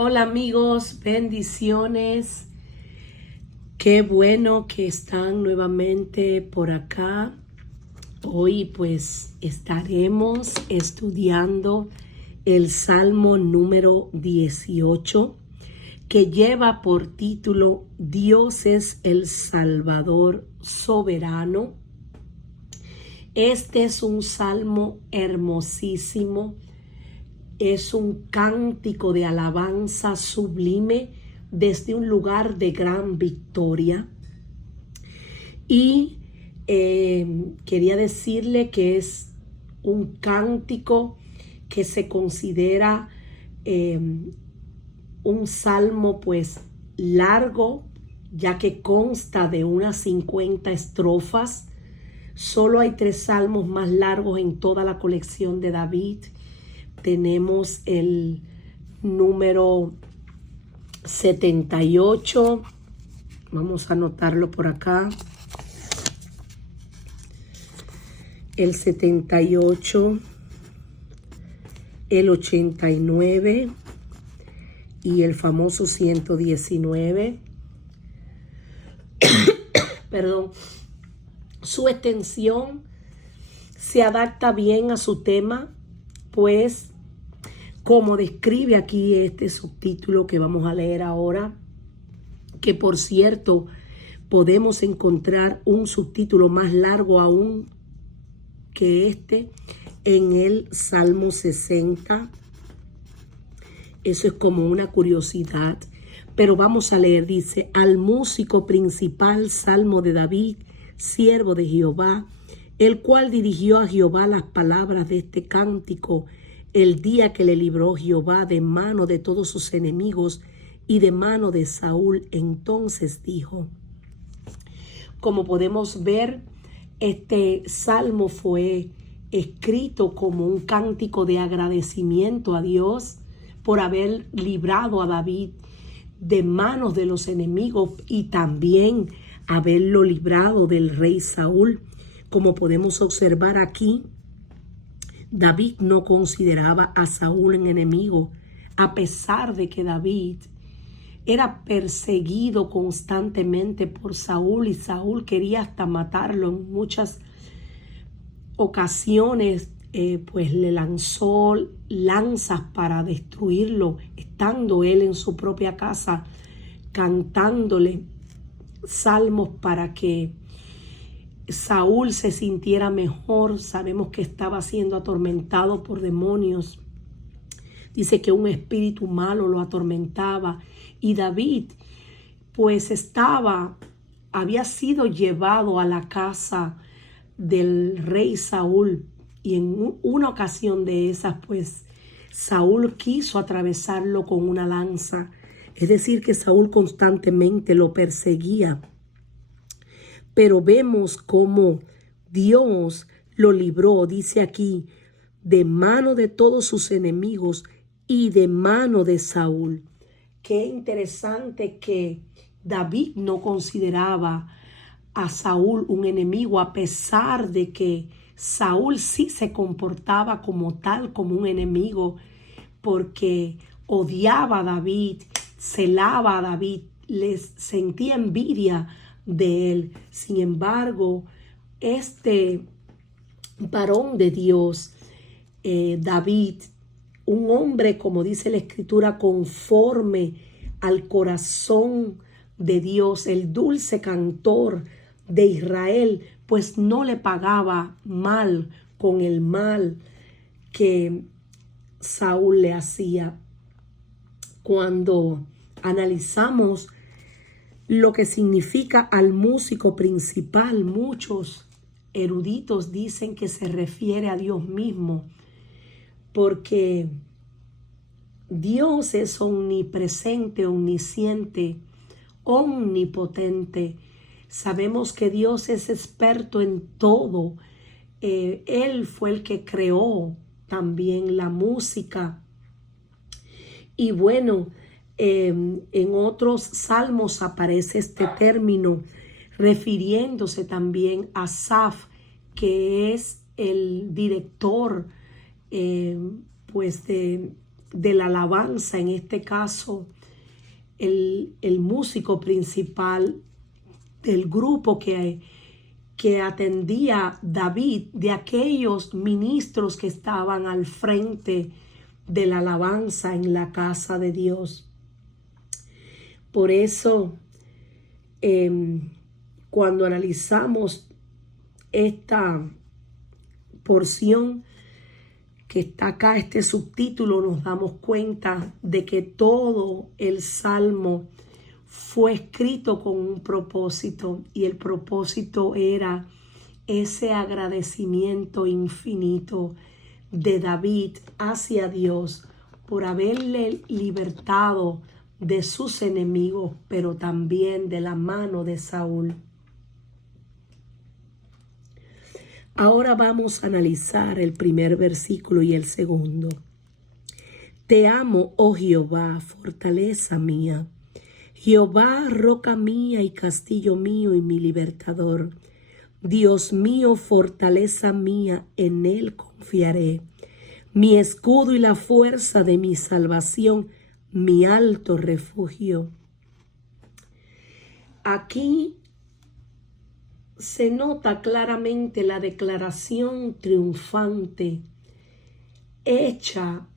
Hola amigos, bendiciones. Qué bueno que están nuevamente por acá. Hoy pues estaremos estudiando el Salmo número 18, que lleva por título Dios es el Salvador soberano. Este es un salmo hermosísimo. Es un cántico de alabanza sublime desde un lugar de gran victoria. Y quería decirle que es un cántico que se considera un salmo pues largo, ya que consta de unas 50 estrofas. Solo hay 3 salmos más largos en toda la colección de David. Tenemos el número 78. Vamos a anotarlo por acá. El 78, el 89 y el famoso 119. Perdón. Su extensión se adapta bien a su tema, pues como describe aquí este subtítulo que vamos a leer ahora, que por cierto podemos encontrar un subtítulo más largo aún que este en el Salmo 60. Eso es como una curiosidad, pero vamos a leer. Dice: al músico principal, salmo de David, siervo de Jehová, el cual dirigió a Jehová las palabras de este cántico el día que le libró Jehová de mano de todos sus enemigos y de mano de Saúl. Entonces dijo. Como podemos ver, este salmo fue escrito como un cántico de agradecimiento a Dios por haber librado a David de manos de los enemigos y también haberlo librado del rey Saúl. Como podemos observar aquí, David no consideraba a Saúl un enemigo, a pesar de que David era perseguido constantemente por Saúl y Saúl quería hasta matarlo en muchas ocasiones. Pues le lanzó lanzas para destruirlo, estando él en su propia casa cantándole salmos para que Saúl se sintiera mejor. Sabemos que estaba siendo atormentado por demonios. Dice que un espíritu malo lo atormentaba y David pues había sido llevado a la casa del rey Saúl, y en una ocasión de esas pues Saúl quiso atravesarlo con una lanza. Es decir, que Saúl constantemente lo perseguía. Pero vemos cómo Dios lo libró, dice aquí, de mano de todos sus enemigos y de mano de Saúl. Qué interesante que David no consideraba a Saúl un enemigo, a pesar de que Saúl sí se comportaba como tal, como un enemigo, porque odiaba a David, celaba a David, les sentía envidia de él. Sin embargo, este varón de Dios, David, un hombre, como dice la Escritura, conforme al corazón de Dios, el dulce cantor de Israel, pues no le pagaba mal con el mal que Saúl le hacía. Cuando analizamos lo que significa al músico principal, muchos eruditos dicen que se refiere a Dios mismo, porque Dios es omnipresente, omnisciente, omnipotente. Sabemos que Dios es experto en todo. Él fue el que creó también la música. Y bueno, en otros salmos aparece este término refiriéndose también a Asaf, que es el director pues de de la alabanza, en este caso, el músico principal del grupo que atendía David, de aquellos ministros que estaban al frente de la alabanza en la casa de Dios. Por eso, cuando analizamos esta porción que está acá, este subtítulo, nos damos cuenta de que todo el salmo fue escrito con un propósito, y el propósito era ese agradecimiento infinito de David hacia Dios por haberle libertado de sus enemigos, pero también de la mano de Saúl. Ahora vamos a analizar el primer versículo y el segundo. Te amo, oh Jehová, fortaleza mía. Jehová, roca mía y castillo mío y mi libertador. Dios mío, fortaleza mía, en él confiaré. Mi escudo y la fuerza de mi salvación, mi alto refugio. Aquí se nota claramente la declaración triunfante hecha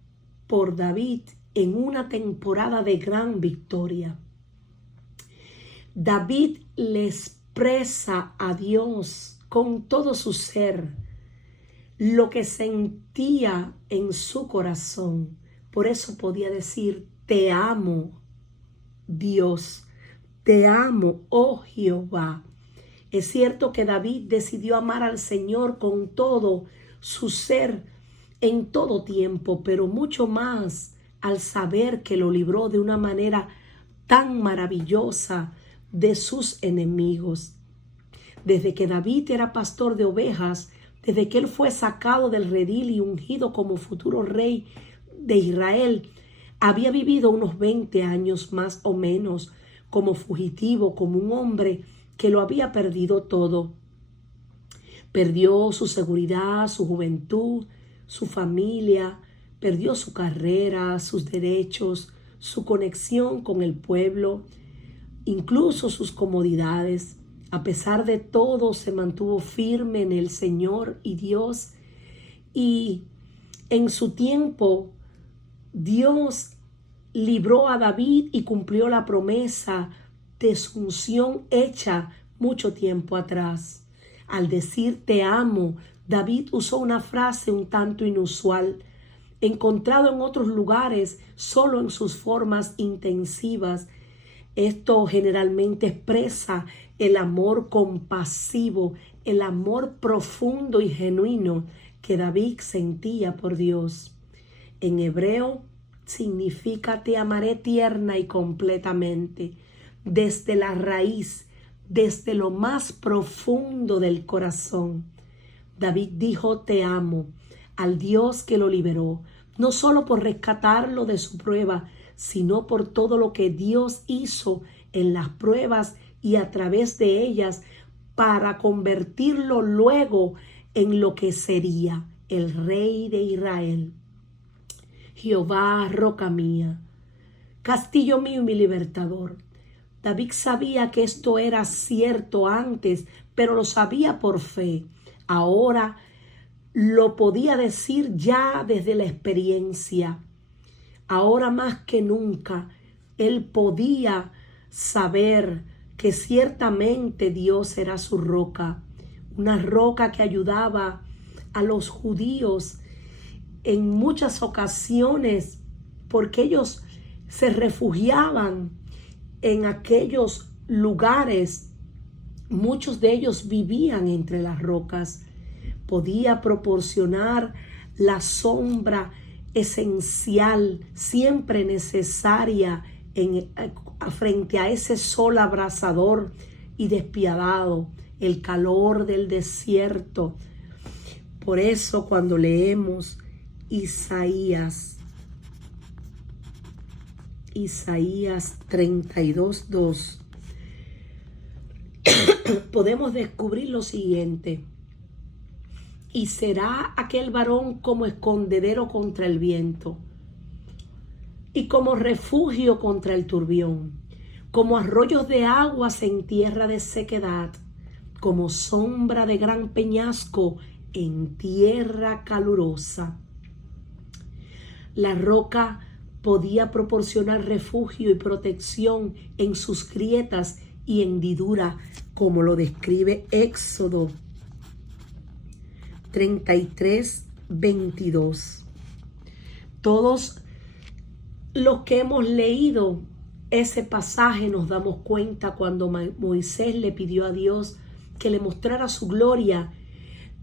por David en una temporada de gran victoria. David le expresa a Dios con todo su ser lo que sentía en su corazón. Por eso podía decir: te amo, Dios, te amo, oh Jehová. Es cierto que David decidió amar al Señor con todo su ser en todo tiempo, pero mucho más al saber que lo libró de una manera tan maravillosa de sus enemigos. Desde que David era pastor de ovejas, desde que él fue sacado del redil y ungido como futuro rey de Israel, había vivido unos 20 años más o menos como fugitivo, como un hombre que lo había perdido todo. Perdió su seguridad, su juventud, su familia, perdió su carrera, sus derechos, su conexión con el pueblo, incluso sus comodidades. A pesar de todo, se mantuvo firme en el Señor y Dios, y en su tiempo Dios libró a David y cumplió la promesa de su unción hecha mucho tiempo atrás. Al decir te amo, David usó una frase un tanto inusual, encontrado en otros lugares solo en sus formas intensivas. Esto generalmente expresa el amor compasivo, el amor profundo y genuino que David sentía por Dios. En hebreo significa te amaré tierna y completamente, desde la raíz, desde lo más profundo del corazón. David dijo te amo al Dios que lo liberó, no solo por rescatarlo de su prueba, sino por todo lo que Dios hizo en las pruebas y a través de ellas para convertirlo luego en lo que sería el rey de Israel. Jehová, roca mía, castillo mío y mi libertador. David sabía que esto era cierto antes, pero lo sabía por fe. Ahora lo podía decir ya desde la experiencia. Ahora más que nunca, él podía saber que ciertamente Dios era su roca, una roca que ayudaba a los judíos en muchas ocasiones, porque ellos se refugiaban en aquellos lugares. Muchos de ellos vivían entre las rocas. Podía proporcionar la sombra esencial, siempre necesaria frente a ese sol abrasador y despiadado, el calor del desierto. Por eso cuando leemos Isaías 32:2, podemos descubrir lo siguiente: y será aquel varón como escondedero contra el viento, y como refugio contra el turbión, como arroyos de aguas en tierra de sequedad, como sombra de gran peñasco en tierra calurosa. La roca podía proporcionar refugio y protección en sus grietas y hendidura, como lo describe Éxodo 33:22. Todos los que hemos leído ese pasaje nos damos cuenta cuando Moisés le pidió a Dios que le mostrara su gloria,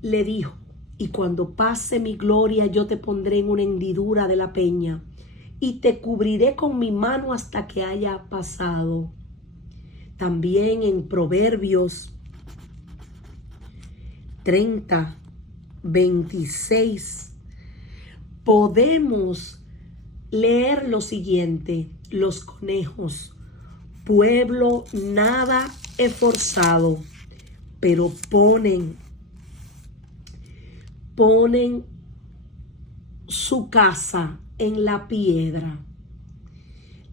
le dijo: y cuando pase mi gloria yo te pondré en una hendidura de la peña y te cubriré con mi mano hasta que haya pasado. También en Proverbios 30:26 podemos leer lo siguiente: los conejos, pueblo nada esforzado, pero ponen su casa en la piedra.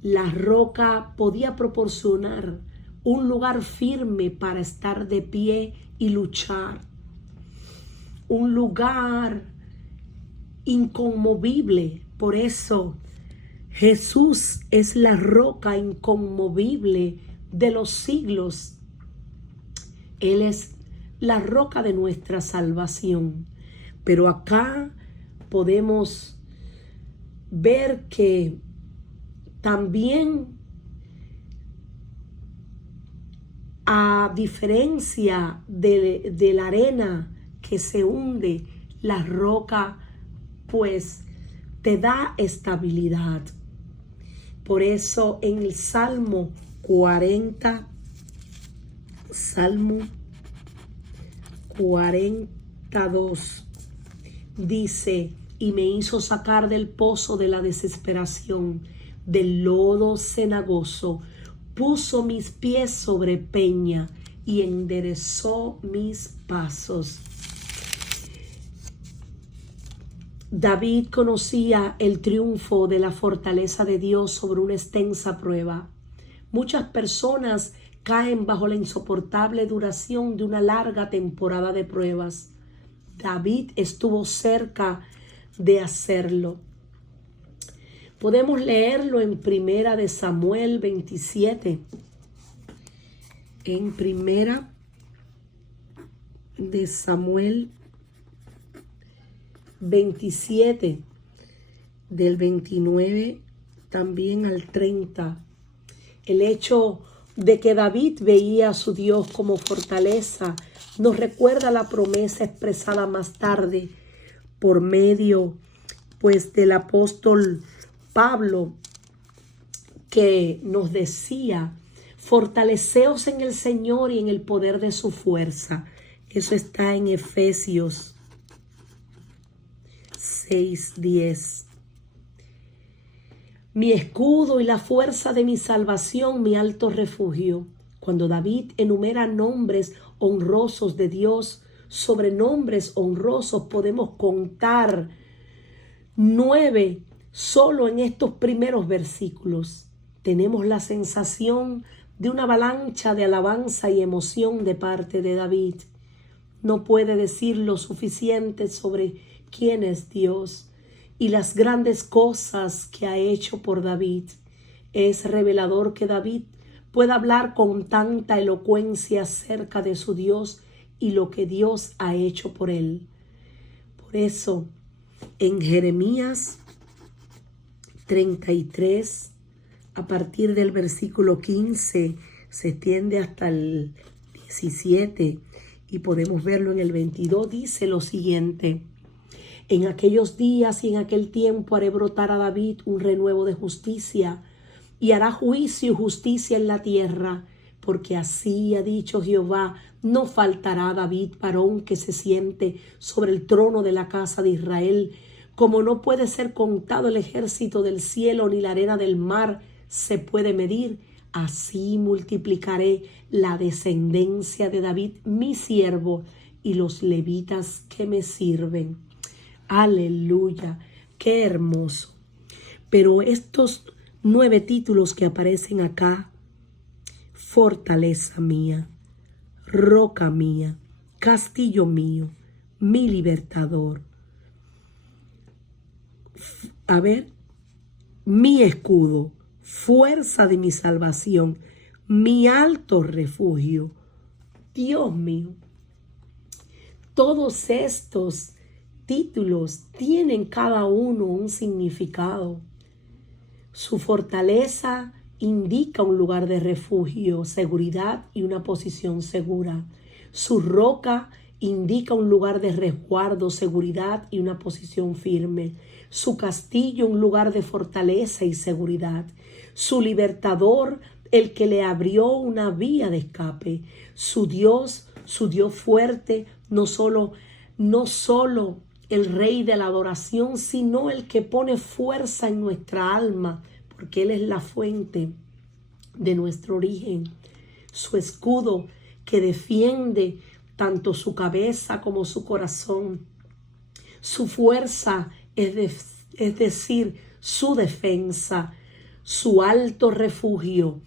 La roca podía proporcionar un lugar firme para estar de pie y luchar. Un lugar inconmovible. Por eso Jesús es la roca inconmovible de los siglos. Él es la roca de nuestra salvación. Pero acá podemos ver que también, a diferencia de la arena que se hunde, la roca pues te da estabilidad. Por eso en el Salmo 42 dice: y me hizo sacar del pozo de la desesperación, del lodo cenagoso, puso mis pies sobre peña y enderezó mis pasos. David conocía el triunfo de la fortaleza de Dios sobre una extensa prueba. Muchas personas caen bajo la insoportable duración de una larga temporada de pruebas. David estuvo cerca de hacerlo. Podemos leerlo en Primera de Samuel 27. En Primera de Samuel 27, del 29 también al 30. El hecho de que David veía a su Dios como fortaleza nos recuerda la promesa expresada más tarde por medio pues del apóstol Pablo, que nos decía: fortaleceos en el Señor y en el poder de su fuerza. Eso está en Efesios 6:10. Mi escudo y la fuerza de mi salvación, mi alto refugio. Cuando David enumera nombres honrosos de Dios, sobre nombres honrosos podemos contar 9 solo en estos primeros versículos. Tenemos la sensación de una avalancha de alabanza y emoción de parte de David. No puede decir lo suficiente sobre quién es Dios y las grandes cosas que ha hecho por David. Es revelador que David pueda hablar con tanta elocuencia acerca de su Dios y lo que Dios ha hecho por él. Por eso, en Jeremías 33, a partir del versículo 15, se extiende hasta el 17 y podemos verlo en el 22, dice lo siguiente: en aquellos días y en aquel tiempo haré brotar a David un renuevo de justicia, y hará juicio y justicia en la tierra, porque así ha dicho Jehová: no faltará a David varón que se siente sobre el trono de la casa de Israel. Como no puede ser contado el ejército del cielo, ni la arena del mar se puede medir, así multiplicaré la descendencia de David mi siervo y los levitas que me sirven. Aleluya, qué hermoso. Pero estos 9 títulos que aparecen acá: fortaleza mía, roca mía, castillo mío, mi libertador. Mi escudo, fuerza de mi salvación, mi alto refugio. Dios mío, todos estos títulos tienen cada uno un significado. Su fortaleza indica un lugar de refugio, seguridad y una posición segura. Su roca indica un lugar de resguardo, seguridad y una posición firme. Su castillo, un lugar de fortaleza y seguridad. Su libertador, el que le abrió una vía de escape. Su Dios fuerte, no solo el Rey de la adoración, sino el que pone fuerza en nuestra alma, porque Él es la fuente de nuestro origen. Su escudo, que defiende tanto su cabeza como su corazón. Su fuerza, es decir, su defensa. Su alto refugio,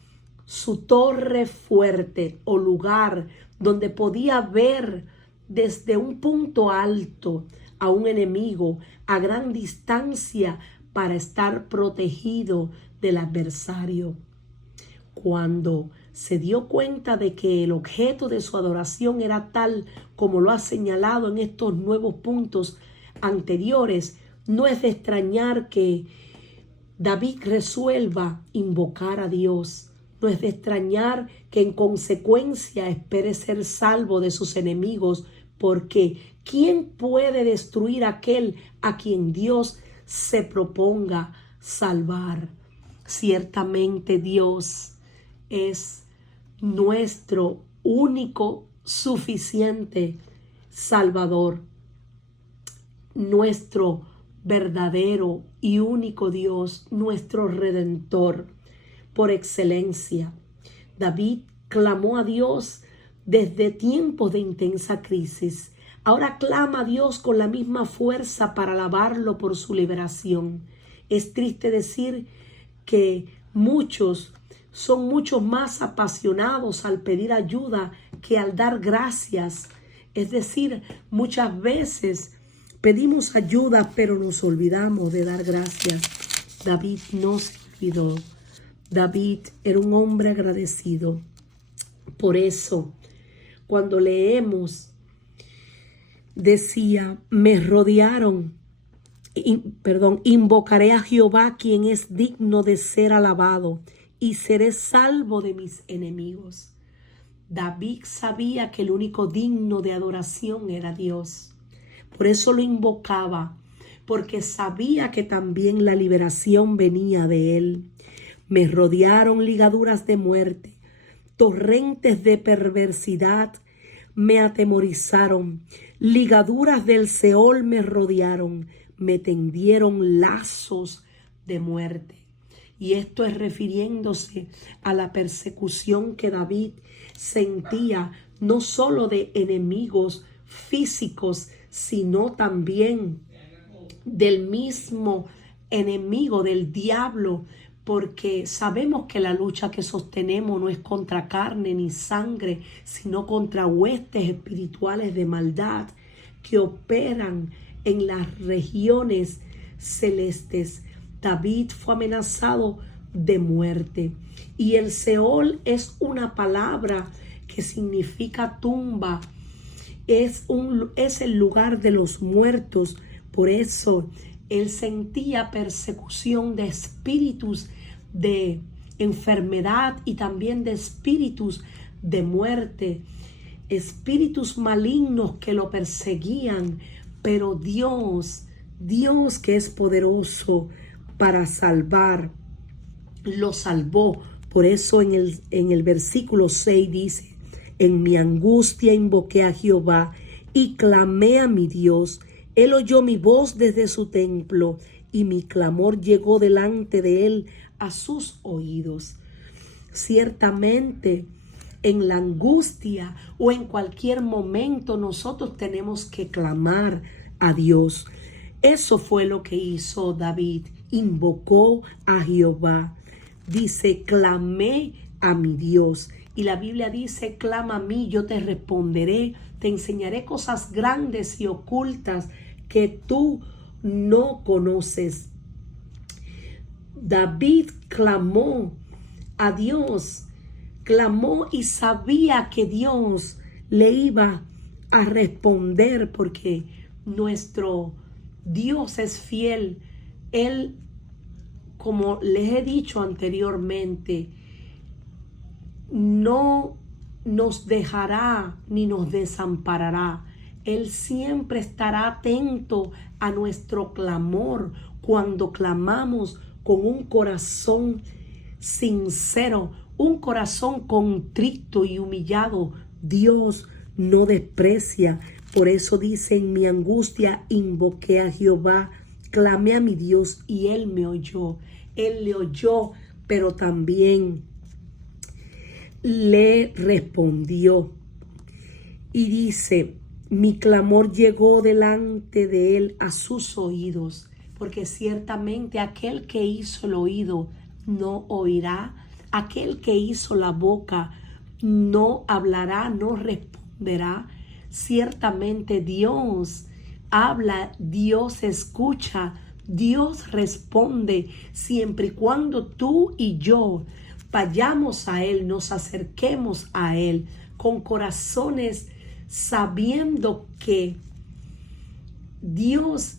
su torre fuerte o lugar donde podía ver desde un punto alto a un enemigo a gran distancia para estar protegido del adversario. Cuando se dio cuenta de que el objeto de su adoración era tal como lo ha señalado en estos nuevos puntos anteriores, no es de extrañar que David resuelva invocar a Dios. No es de extrañar que en consecuencia espere ser salvo de sus enemigos, porque ¿quién puede destruir a aquel a quien Dios se proponga salvar? Ciertamente Dios es nuestro único, suficiente Salvador, nuestro verdadero y único Dios, nuestro Redentor por excelencia. David clamó a Dios desde tiempos de intensa crisis. Ahora clama a Dios con la misma fuerza para alabarlo por su liberación. Es triste decir que son mucho más apasionados al pedir ayuda que al dar gracias. Es decir, muchas veces pedimos ayuda, pero nos olvidamos de dar gracias. David no se olvidó. David era un hombre agradecido. Por eso, cuando leemos, decía, invocaré a Jehová, quien es digno de ser alabado, y seré salvo de mis enemigos. David sabía que el único digno de adoración era Dios. Por eso lo invocaba, porque sabía que también la liberación venía de él. Me rodearon ligaduras de muerte, torrentes de perversidad me atemorizaron, ligaduras del Seol me rodearon, me tendieron lazos de muerte. Y esto es refiriéndose a la persecución que David sentía, no solo de enemigos físicos, sino también del mismo enemigo, del diablo, porque sabemos que la lucha que sostenemos no es contra carne ni sangre, sino contra huestes espirituales de maldad que operan en las regiones celestes. David fue amenazado de muerte, y el Seol es una palabra que significa tumba. Es el lugar de los muertos. Por eso él sentía persecución de espíritus de enfermedad y también de espíritus de muerte, espíritus malignos que lo perseguían. Pero Dios que es poderoso para salvar, lo salvó. Por eso en el versículo 6 dice, en mi angustia invoqué a Jehová y clamé a mi Dios. Él oyó mi voz desde su templo y mi clamor llegó delante de él a sus oídos. Ciertamente, en la angustia o en cualquier momento nosotros tenemos que clamar a Dios. Eso fue lo que hizo David, invocó a Jehová. Dice, clamé a mi Dios. Y la Biblia dice, clama a mí, yo te responderé, te enseñaré cosas grandes y ocultas que tú no conoces. David clamó a Dios, clamó y sabía que Dios le iba a responder porque nuestro Dios es fiel. Él, como les he dicho anteriormente, no nos dejará ni nos desamparará. Él siempre estará atento a nuestro clamor cuando clamamos con un corazón sincero, un corazón contrito y humillado. Dios no desprecia. Por eso dice, en mi angustia invoqué a Jehová, clamé a mi Dios y Él me oyó. Él le oyó, pero también le respondió. Y dice, mi clamor llegó delante de Él a sus oídos, porque ciertamente aquel que hizo el oído no oirá, aquel que hizo la boca no hablará, no responderá. Ciertamente Dios habla, Dios escucha, Dios responde, siempre y cuando tú y yo vayamos a Él, nos acerquemos a Él con corazones sabiendo que Dios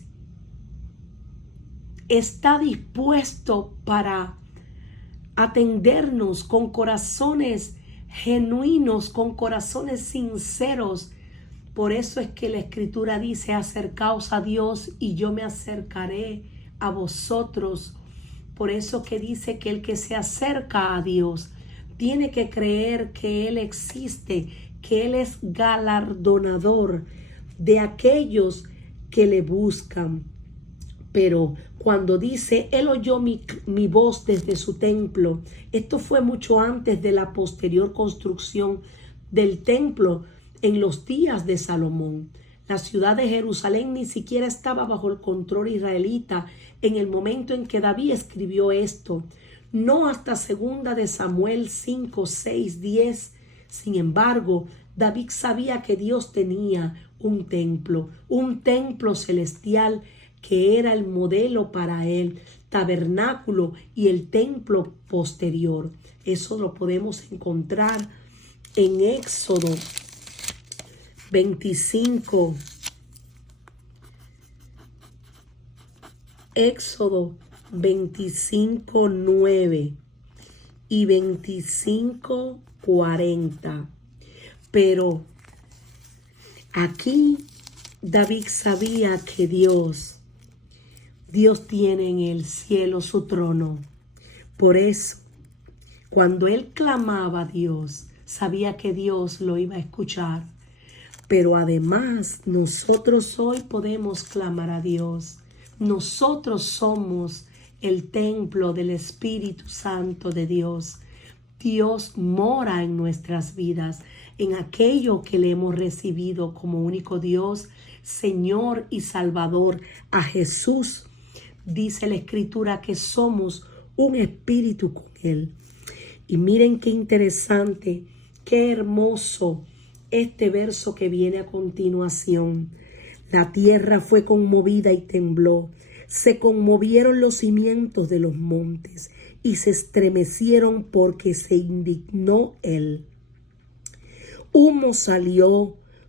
está dispuesto para atendernos, con corazones genuinos, con corazones sinceros. Por eso es que la Escritura dice, acercaos a Dios y yo me acercaré a vosotros. Por eso que dice que el que se acerca a Dios tiene que creer que Él existe, que Él es galardonador de aquellos que le buscan. Pero cuando dice, Él oyó mi voz desde su templo, esto fue mucho antes de la posterior construcción del templo en los días de Salomón. La ciudad de Jerusalén ni siquiera estaba bajo el control israelita en el momento en que David escribió esto. No hasta 2 de Samuel 5, 6, 10. Sin embargo, David sabía que Dios tenía un templo celestial que era el modelo para el tabernáculo y el templo posterior. Eso lo podemos encontrar en Éxodo 25. Éxodo 25, 9 y 25, 40. Pero aquí David sabía que Dios tiene en el cielo su trono. Por eso, cuando él clamaba a Dios, sabía que Dios lo iba a escuchar. Pero además, nosotros hoy podemos clamar a Dios. Nosotros somos el templo del Espíritu Santo de Dios. Dios mora en nuestras vidas, en aquello que le hemos recibido como único Dios, Señor y Salvador, a Jesús. Dice la Escritura que somos un espíritu con Él. Y miren qué interesante, qué hermoso este verso que viene a continuación. La tierra fue conmovida y tembló. Se conmovieron los cimientos de los montes y se estremecieron porque se indignó Él. Humo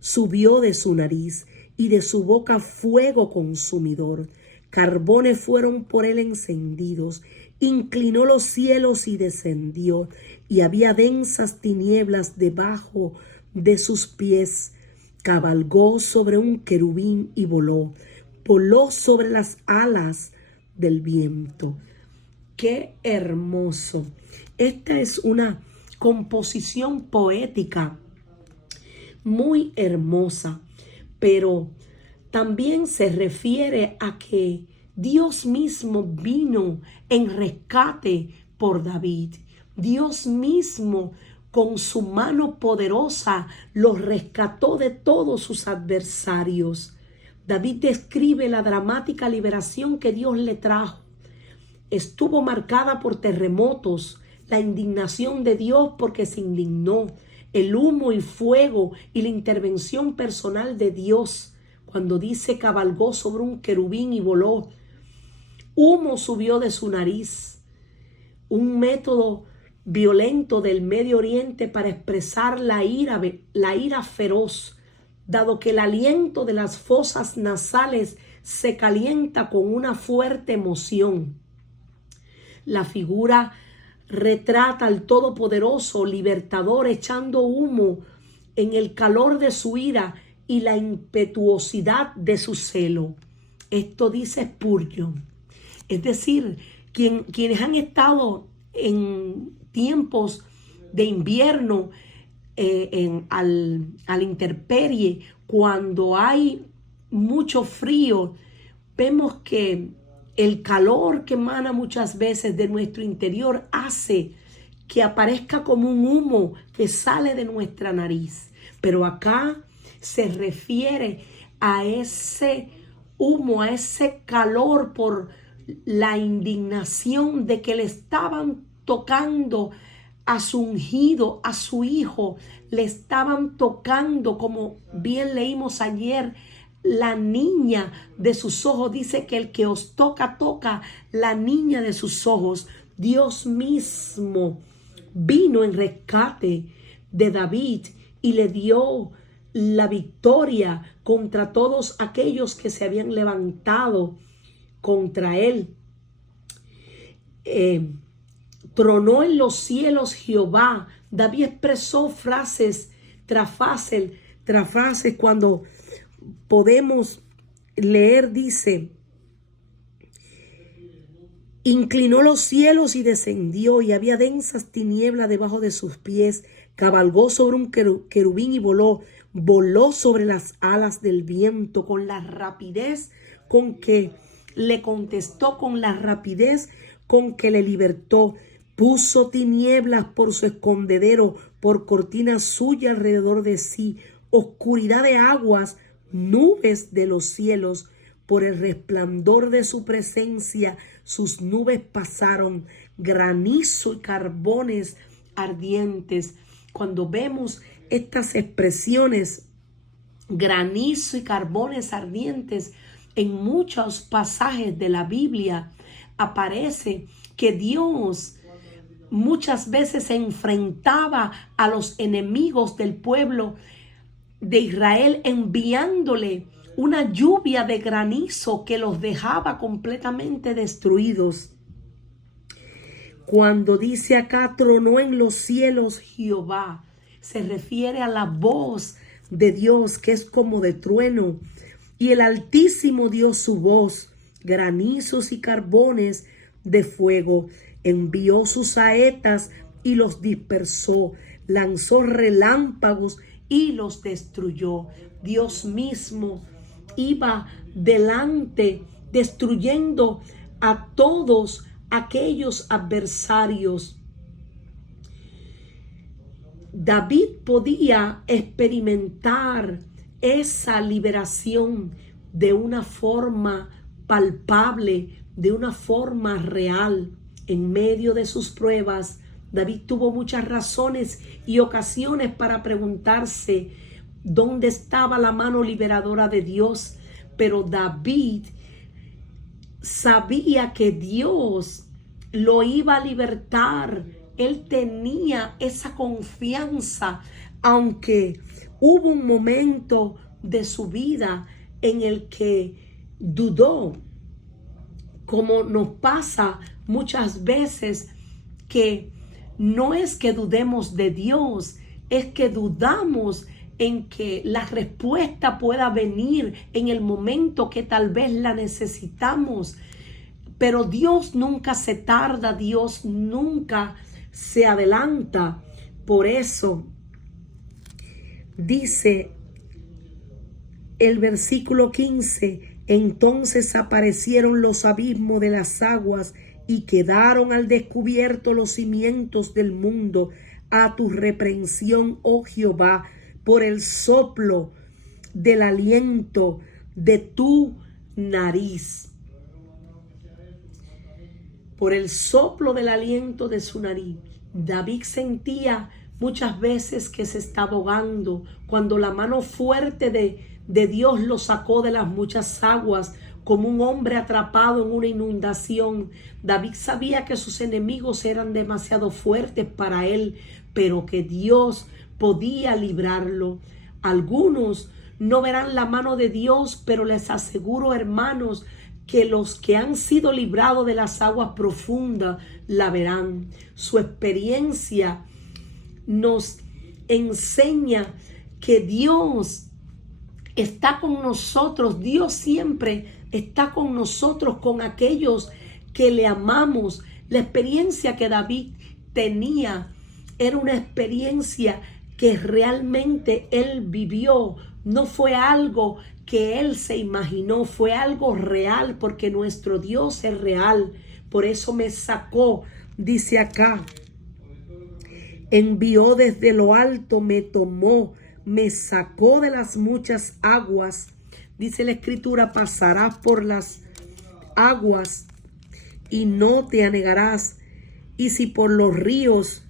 subió de su nariz y de su boca fuego consumidor. Carbones fueron por él encendidos. Inclinó los cielos y descendió, y había densas tinieblas debajo de sus pies. Cabalgó sobre un querubín y voló sobre las alas del viento. ¡Qué hermoso! Esta es una composición poética muy hermosa, pero también se refiere a que Dios mismo vino en rescate por David. Dios mismo con su mano poderosa los rescató de todos sus adversarios. David describe la dramática liberación que Dios le trajo. estuvo marcada por terremotos, la indignación de Dios porque se indignó, el humo y fuego y la intervención personal de Dios. Cuando dice cabalgó sobre un querubín y voló, humo subió de su nariz. Un método violento del Medio Oriente para expresar la ira feroz, dado que el aliento de las fosas nasales se calienta con una fuerte emoción. La figura retrata al Todopoderoso Libertador echando humo en el calor de su ira y la impetuosidad de su celo. Esto dice Spurgeon. Es decir, quienes han estado en tiempos de invierno, al intemperie, cuando hay mucho frío, vemos que el calor que emana muchas veces de nuestro interior hace que aparezca como un humo que sale de nuestra nariz. Pero acá se refiere a ese humo, a ese calor por la indignación de que le estaban tocando a su ungido, a su hijo, le estaban tocando, como bien leímos ayer, la niña de sus ojos. Dice que el que os toca, toca la niña de sus ojos. Dios mismo vino en rescate de David y le dio la victoria contra todos aquellos que se habían levantado contra él. Tronó en los cielos Jehová. David expresó frases tras frases cuando podemos leer, dice, inclinó los cielos y descendió, y había densas tinieblas debajo de sus pies. Cabalgó sobre un querubín y voló sobre las alas del viento con la rapidez con que le contestó, con la rapidez con que le libertó. Puso tinieblas por su escondedero, por cortina suya alrededor de sí, oscuridad de aguas, nubes de los cielos. Por el resplandor de su presencia sus nubes pasaron, granizo y carbones ardientes. Cuando vemos estas expresiones, granizo y carbones ardientes, en muchos pasajes de la Biblia aparece que Dios muchas veces se enfrentaba a los enemigos del pueblo de Israel, enviándole una lluvia de granizo que los dejaba completamente destruidos. Cuando dice acá, tronó en los cielos Jehová, se refiere a la voz de Dios, que es como de trueno, y el Altísimo dio su voz, granizos y carbones de fuego. Envió sus saetas y los dispersó, lanzó relámpagos y los destruyó. Dios mismo iba delante, destruyendo a todos aquellos adversarios. David podía experimentar esa liberación de una forma palpable, de una forma real. En medio de sus pruebas, David tuvo muchas razones y ocasiones para preguntarse dónde estaba la mano liberadora de Dios. Pero David sabía que Dios lo iba a libertar. Él tenía esa confianza, aunque hubo un momento de su vida en el que dudó, como nos pasa muchas veces, que no es que dudemos de Dios, es que dudamos en que la respuesta pueda venir en el momento que tal vez la necesitamos. Pero Dios nunca se tarda, Dios nunca se adelanta. Por eso dice el versículo 15, entonces aparecieron los abismos de las aguas y quedaron al descubierto los cimientos del mundo. A tu reprensión, oh Jehová, por el soplo del aliento de tu nariz. por el soplo del aliento de su nariz. David sentía muchas veces que se estaba ahogando cuando la mano fuerte de Dios lo sacó de las muchas aguas, como un hombre atrapado en una inundación. David sabía que sus enemigos eran demasiado fuertes para él, pero que Dios podía librarlo. Algunos no verán la mano de Dios, pero les aseguro, hermanos, que los que han sido librados de las aguas profundas la verán. Su experiencia nos enseña que Dios está con nosotros. Dios siempre está con nosotros, con aquellos que le amamos. La experiencia que David tenía era una experiencia que realmente él vivió. No fue algo que él se imaginó, fue algo real, porque nuestro Dios es real. Por eso me sacó, dice acá, envió desde lo alto, me tomó, me sacó de las muchas aguas. Dice la escritura, pasarás por las aguas y no te anegarás. Y si por los ríos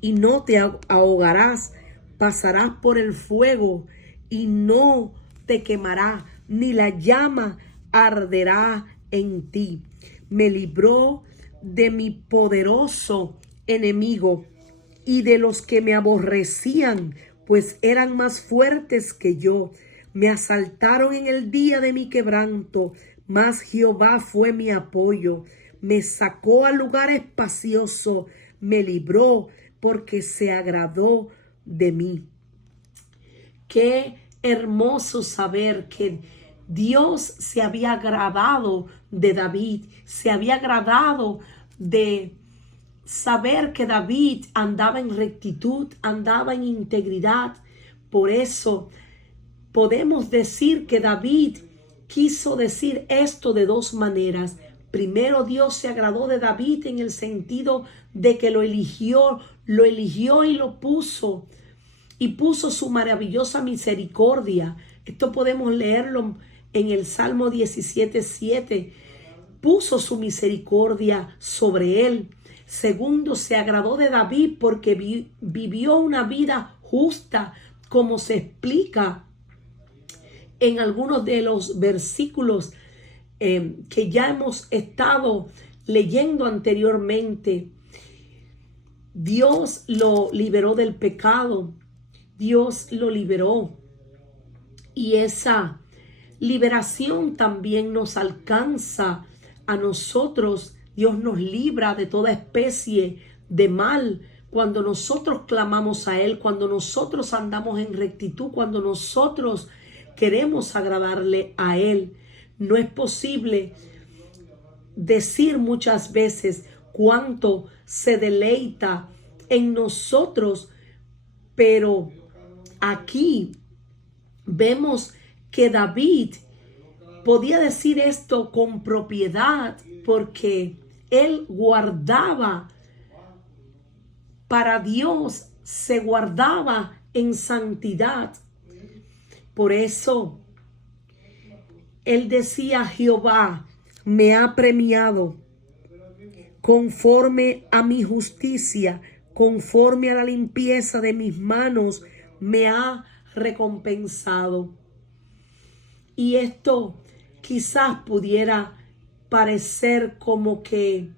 y no te ahogarás, pasarás por el fuego y no te quemará, ni la llama arderá en ti. Me libró de mi poderoso enemigo y de los que me aborrecían, pues eran más fuertes que yo. Me asaltaron en el día de mi quebranto, mas Jehová fue mi apoyo. Me sacó a lugar espacioso, me libró porque se agradó de mí. Qué hermoso saber que Dios se había agradado de David, se había agradado de saber que David andaba en rectitud, andaba en integridad. Por eso podemos decir que David quiso decir esto de dos maneras. Primero, Dios se agradó de David en el sentido de que lo eligió y lo puso. Y puso su maravillosa misericordia. Esto podemos leerlo en el Salmo 17:7. Puso su misericordia sobre él. Segundo, se agradó de David porque vivió una vida justa, como se explica en algunos de los versículos que ya hemos estado leyendo anteriormente. Dios lo liberó del pecado. Dios lo liberó. Y esa liberación también nos alcanza a nosotros. Dios nos libra de toda especie de mal cuando nosotros clamamos a Él, cuando nosotros andamos en rectitud, cuando nosotros queremos agradarle a Él. No es posible decir muchas veces cuánto se deleita en nosotros, pero aquí vemos que David podía decir esto con propiedad porque él guardaba para Dios, se guardaba en santidad. Por eso él decía, Jehová me ha premiado conforme a mi justicia, conforme a la limpieza de mis manos, me ha recompensado. Y esto quizás pudiera parecer como que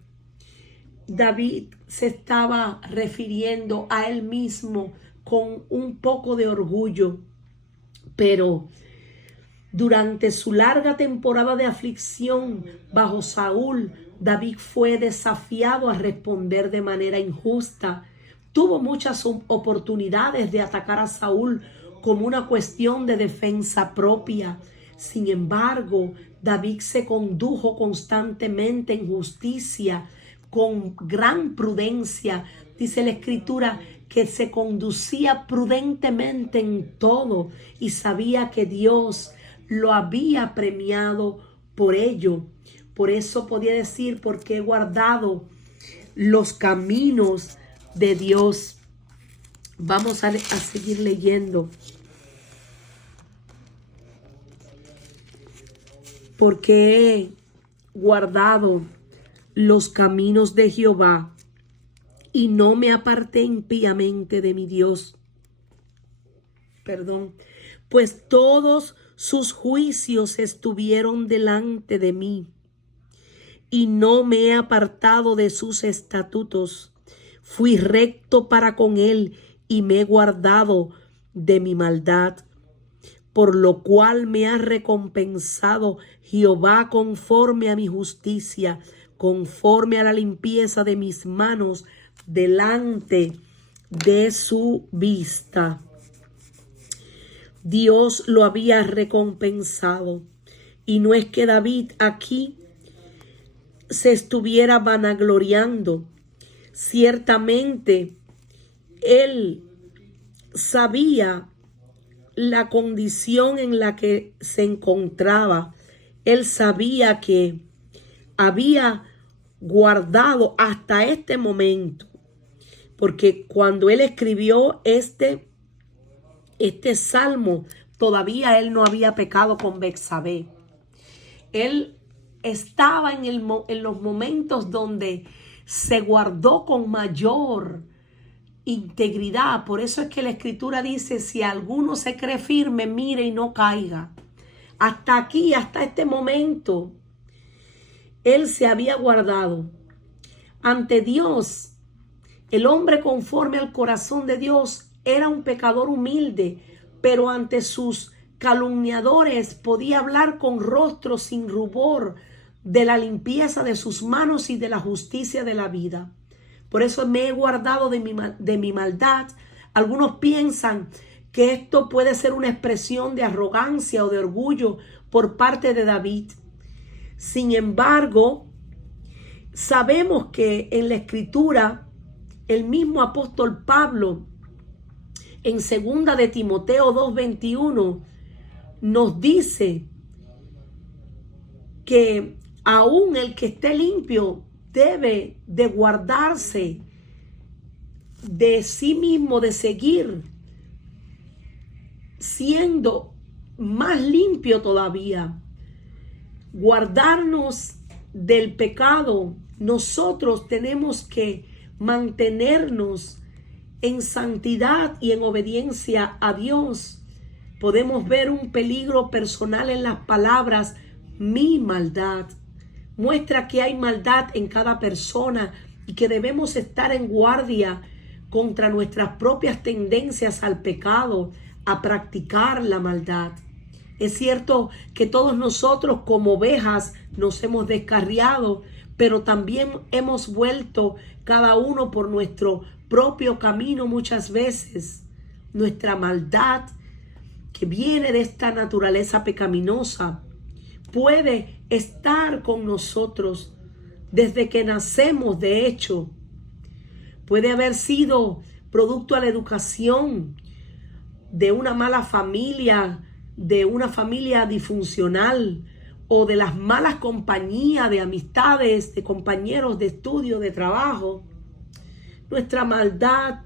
David se estaba refiriendo a él mismo con un poco de orgullo, pero durante su larga temporada de aflicción bajo Saúl, David fue desafiado a responder de manera injusta. Tuvo muchas oportunidades de atacar a Saúl como una cuestión de defensa propia. Sin embargo, David se condujo constantemente en justicia, con gran prudencia. Dice la Escritura que se conducía prudentemente en todo y sabía que Dios lo había premiado por ello. Por eso podía decir, porque he guardado los caminos de Dios. Vamos a seguir leyendo. Porque he guardado los caminos de Jehová y no me aparté impíamente de mi Dios. Pues todos sus juicios estuvieron delante de mí y no me he apartado de sus estatutos. Fui recto para con él y me he guardado de mi maldad, por lo cual me ha recompensado Jehová conforme a mi justicia, conforme a la limpieza de mis manos delante de su vista. Dios lo había recompensado. Y no es que David aquí se estuviera vanagloriando. Ciertamente, él sabía la condición en la que se encontraba. Él sabía que había guardado hasta este momento, porque cuando él escribió este salmo, todavía él no había pecado con Betsabé. Él estaba en los momentos donde se guardó con mayor integridad. Por eso es que la Escritura dice: si alguno se cree firme, mire y no caiga. Hasta aquí, hasta este momento, él se había guardado ante Dios. El hombre conforme al corazón de Dios era un pecador humilde, pero ante sus calumniadores podía hablar con rostro sin rubor de la limpieza de sus manos y de la justicia de la vida. Por eso me he guardado de mi maldad. Algunos piensan que esto puede ser una expresión de arrogancia o de orgullo por parte de David. Sin embargo, sabemos que en la Escritura, el mismo apóstol Pablo, en 2 de Timoteo 2:21, nos dice que aún el que esté limpio debe de guardarse de sí mismo, de seguir siendo más limpio todavía. Guardarnos del pecado. Nosotros tenemos que mantenernos en santidad y en obediencia a Dios. Podemos ver un peligro personal en las palabras mi maldad. Muestra que hay maldad en cada persona y que debemos estar en guardia contra nuestras propias tendencias al pecado, a practicar la maldad. Es cierto que todos nosotros como ovejas nos hemos descarriado, pero también hemos vuelto cada uno por nuestro propio camino muchas veces. Nuestra maldad, que viene de esta naturaleza pecaminosa, puede estar con nosotros desde que nacemos. De hecho, puede haber sido producto de la educación de una mala familia, de una familia disfuncional, o de las malas compañías de amistades, de compañeros de estudio, de trabajo. Nuestra maldad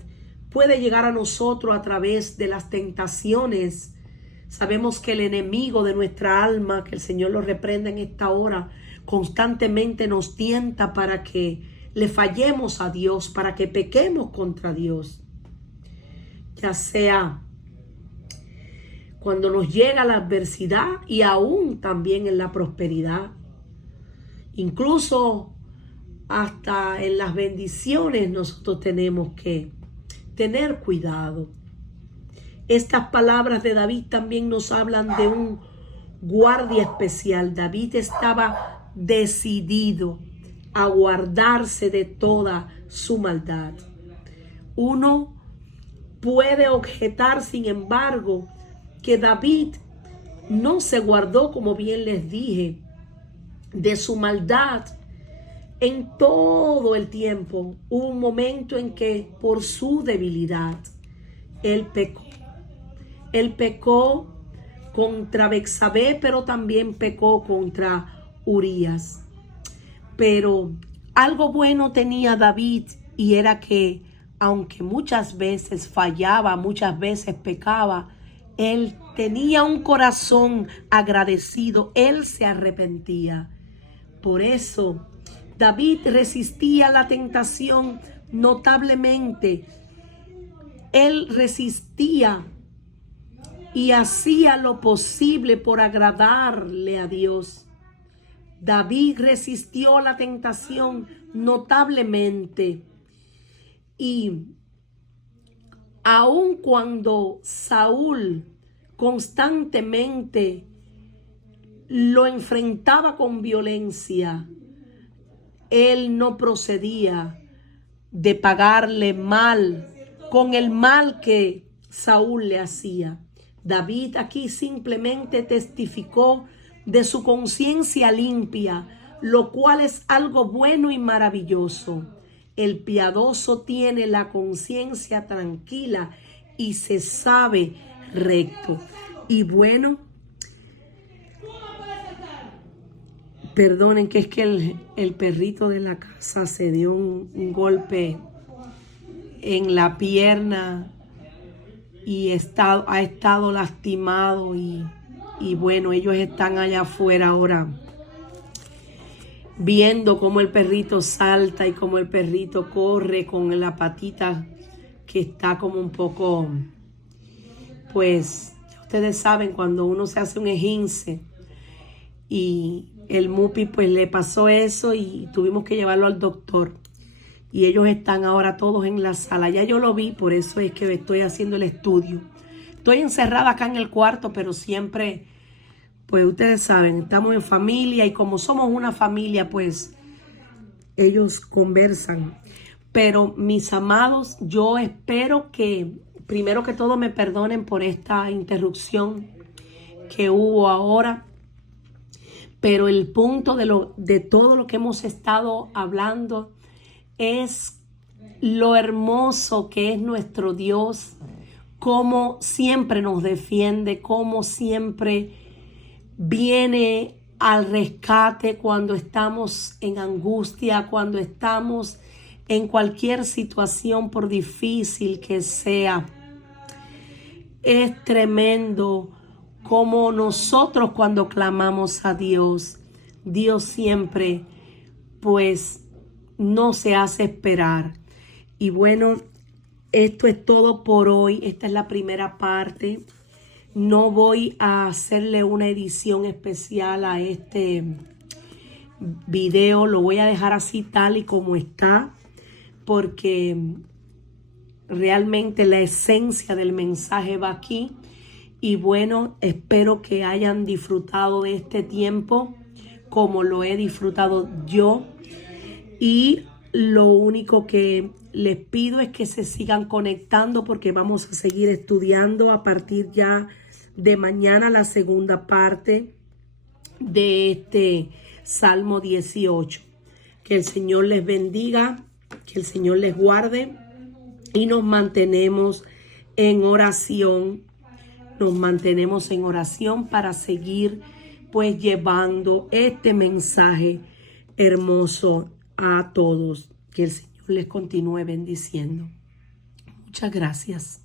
puede llegar a nosotros a través de las tentaciones. Sabemos que el enemigo de nuestra alma, que el Señor lo reprenda en esta hora, constantemente nos tienta para que le fallemos a Dios, para que pequemos contra Dios. Ya sea cuando nos llega la adversidad y aún también en la prosperidad. Incluso hasta en las bendiciones nosotros tenemos que tener cuidado. Estas palabras de David también nos hablan de un guardia especial. David estaba decidido a guardarse de toda su maldad. Uno puede objetar, sin embargo, que David no se guardó, como bien les dije, de su maldad en todo el tiempo. Hubo un momento en que por su debilidad él pecó. Él pecó contra Betsabé, pero también pecó contra Urías. Pero algo bueno tenía David, y era que aunque muchas veces fallaba, muchas veces pecaba, él tenía un corazón agradecido. Él se arrepentía. Por eso David resistía la tentación notablemente. Él resistía y hacía lo posible por agradarle a Dios. David resistió la tentación notablemente. Y aun cuando Saúl constantemente lo enfrentaba con violencia, él no procedía de pagarle mal con el mal que Saúl le hacía. David aquí simplemente testificó de su conciencia limpia, lo cual es algo bueno y maravilloso. El piadoso tiene la conciencia tranquila y se sabe recto. Y bueno, perdonen que es que el perrito de la casa se dio un golpe en la pierna y ha estado lastimado y bueno, ellos están allá afuera ahora viendo cómo el perrito salta y cómo el perrito corre con la patita que está como un poco, pues, ustedes saben, cuando uno se hace un esguince y el Mupi pues le pasó eso y tuvimos que llevarlo al doctor. Y ellos están ahora todos en la sala. Ya yo lo vi, por eso es que estoy haciendo el estudio. Estoy encerrada acá en el cuarto, pero siempre, pues ustedes saben, estamos en familia y como somos una familia, pues ellos conversan. Pero mis amados, yo espero que, primero que todo, me perdonen por esta interrupción que hubo ahora. Pero el punto de todo lo que hemos estado hablando es lo hermoso que es nuestro Dios, cómo siempre nos defiende, cómo siempre viene al rescate cuando estamos en angustia, cuando estamos en cualquier situación, por difícil que sea. Es tremendo como nosotros cuando clamamos a Dios, Dios siempre pues no se hace esperar. Y bueno, esto es todo por hoy. Esta es la primera parte. No voy a hacerle una edición especial a este video. Lo voy a dejar así tal y como está, porque realmente la esencia del mensaje va aquí. Y bueno, espero que hayan disfrutado de este tiempo como lo he disfrutado yo. Y lo único que les pido es que se sigan conectando porque vamos a seguir estudiando a partir ya de mañana la segunda parte de este Salmo 18. Que el Señor les bendiga, que el Señor les guarde y nos mantenemos en oración. Nos mantenemos en oración para seguir pues llevando este mensaje hermoso a todos. Que el Señor les continúe bendiciendo. Muchas gracias.